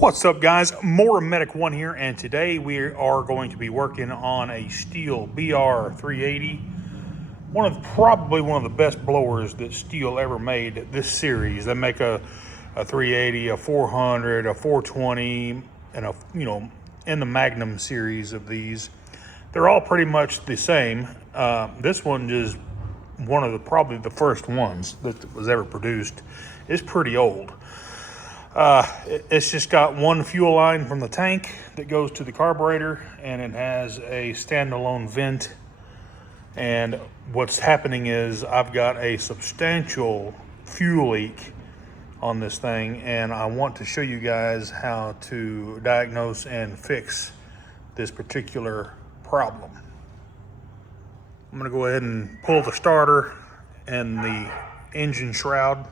What's up, guys? More Medic One here, and today we are going to be working on a Steel BR380. Probably one of the best blowers that Steel ever made this series. They make a 380, a 400, a 420, and in the Magnum series of these. They're all pretty much the same. This one is one of probably the first ones that was ever produced. It's pretty old. It's just got one fuel line from the tank that goes to the carburetor, and it has a standalone vent. And what's happening is I've got a substantial fuel leak on this thing, and I want to show you guys how to diagnose and fix this particular problem. I'm going to go ahead and pull the starter and the engine shroud.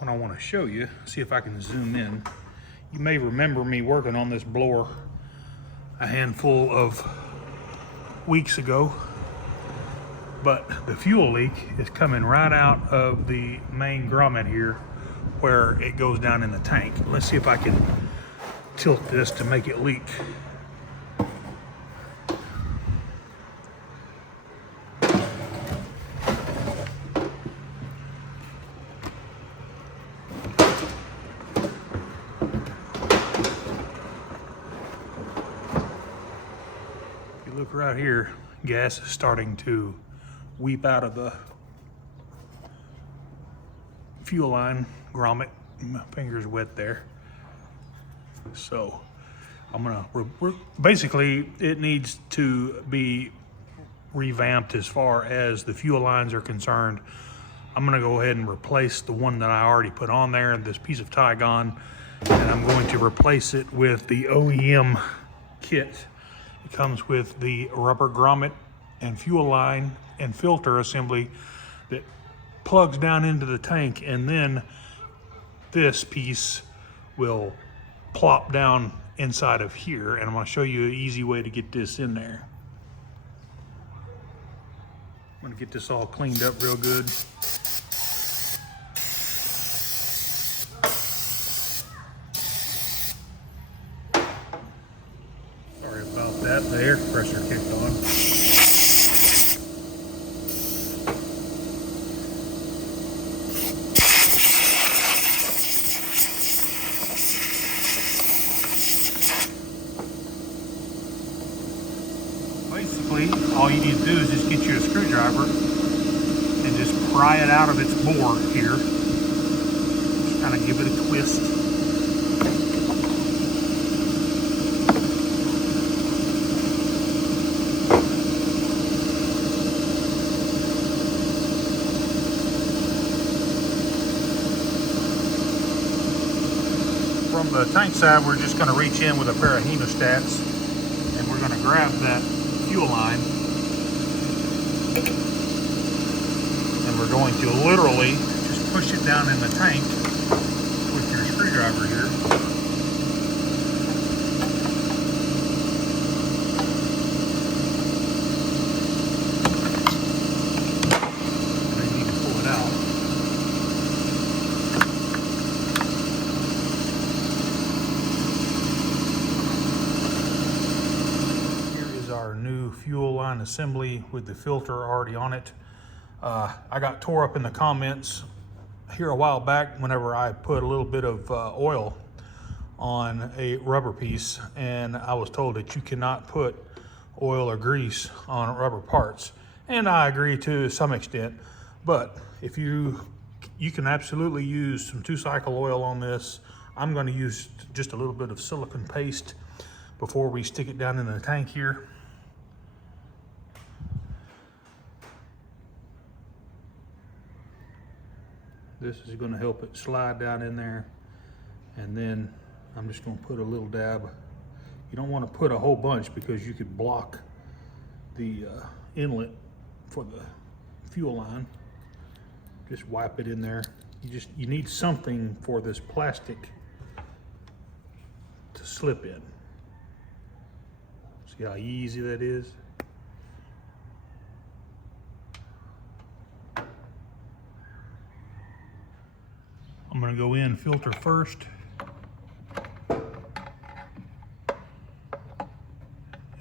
I want to show you, see if I can zoom in. You may remember me working on this blower a handful of weeks ago, but the fuel leak is coming right out of the main grommet here where it goes down in the tank. Let's see if I can tilt this to make it leak. Look right here, gas is starting to weep out of the fuel line grommet. My finger's wet there. So I'm gonna, basically it needs to be revamped as far as the fuel lines are concerned. I'm gonna go ahead and replace the one that I already put on there, this piece of Tygon, and I'm going to replace it with the OEM kit. It comes with the rubber grommet and fuel line and filter assembly that plugs down into the tank, and then this piece will plop down inside of here, and I'm going to show you an easy way to get this in there. I'm going to get this all cleaned up real good. The air compressor kicked on. Basically, all you need to do is just get you a screwdriver and just pry it out of its bore here. Just kind of give it a twist. From the tank side, we're just going to reach in with a pair of hemostats, and we're going to grab that fuel line, and we're going to literally just push it down in the tank with your screwdriver here. And then you can pull it out. Our new fuel line assembly with the filter already on it. I got tore up in the comments here a while back whenever I put a little bit of oil on a rubber piece, and I was told that you cannot put oil or grease on rubber parts, and I agree to some extent. But if you You can absolutely use some 2-cycle oil on this. I'm going to use just a little bit of silicone paste before we stick it down in the tank here. This is going to help it slide down in there. And then I'm just going to put a little dab. You don't want to put a whole bunch because you could block the inlet for the fuel line. Just wipe it in there. You need something for this plastic to slip in. See how easy that is? I'm gonna go in filter first.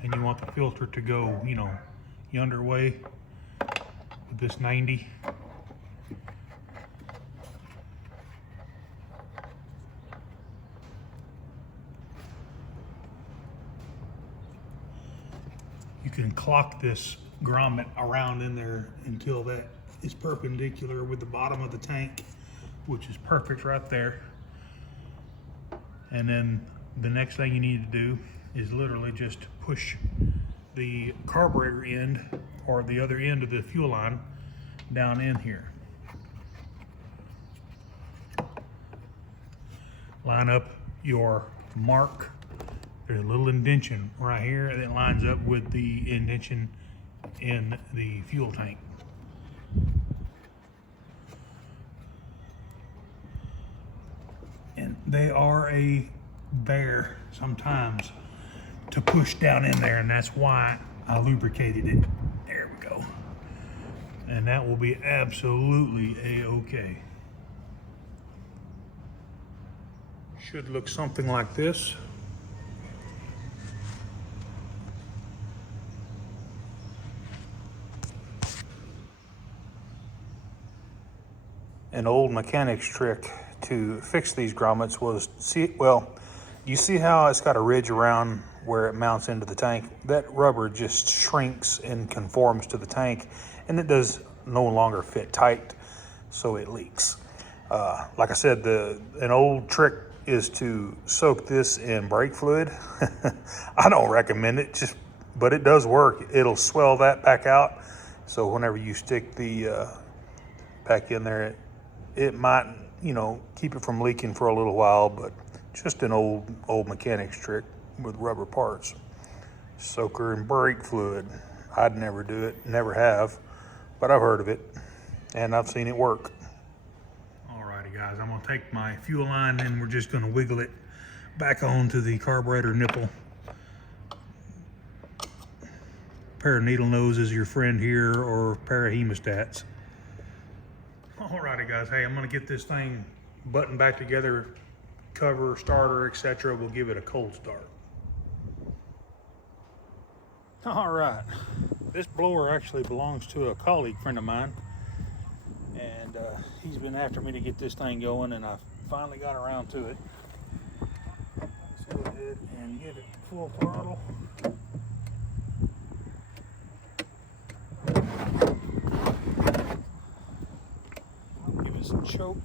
And you want the filter to go, you know, yonder way with this 90. You can clock this grommet around in there until that is perpendicular with the bottom of the tank, which is perfect right there. And then the next thing you need to do is literally just push the carburetor end or the other end of the fuel line down in here. Line up your mark. There's a little indentation right here that lines up with the indentation in the fuel tank. And they are a bear sometimes to push down in there, and that's why I lubricated it. There we go. And that will be absolutely a-okay. Should look something like this. An old mechanic's trick to fix these grommets was, you see how it's got a ridge around where it mounts into the tank? That rubber just shrinks and conforms to the tank, and it does no longer fit tight, so it leaks. Like I said, an old trick is to soak this in brake fluid. I don't recommend it, but it does work. It'll swell that back out, so whenever you stick the back in there, it might, you know, keep it from leaking for a little while, but just an old mechanic's trick with rubber parts. Soaker in brake fluid. I'd never do it, never have, but I've heard of it and I've seen it work. Alrighty guys, I'm gonna take my fuel line and we're just gonna wiggle it back onto the carburetor nipple. Pair of needle nose is your friend here, or a pair of hemostats. Alrighty guys, hey, I'm gonna get this thing buttoned back together, cover, starter, etc. We'll give it a cold start. All right, this blower actually belongs to a colleague friend of mine, and he's been after me to get this thing going, and I finally got around to it. Let's go ahead and give it full throttle. Give it some choke.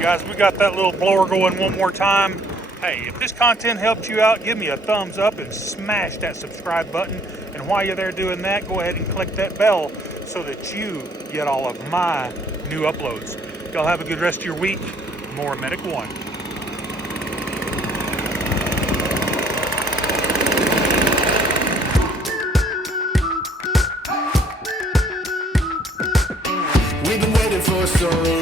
Guys, we got that little blower going one more time. Hey, if this content helped you out, give me a thumbs up and smash that subscribe button. And while you're there doing that, go ahead and click that bell so that you get all of my new uploads. Y'all have a good rest of your week. More Medic One. surrender.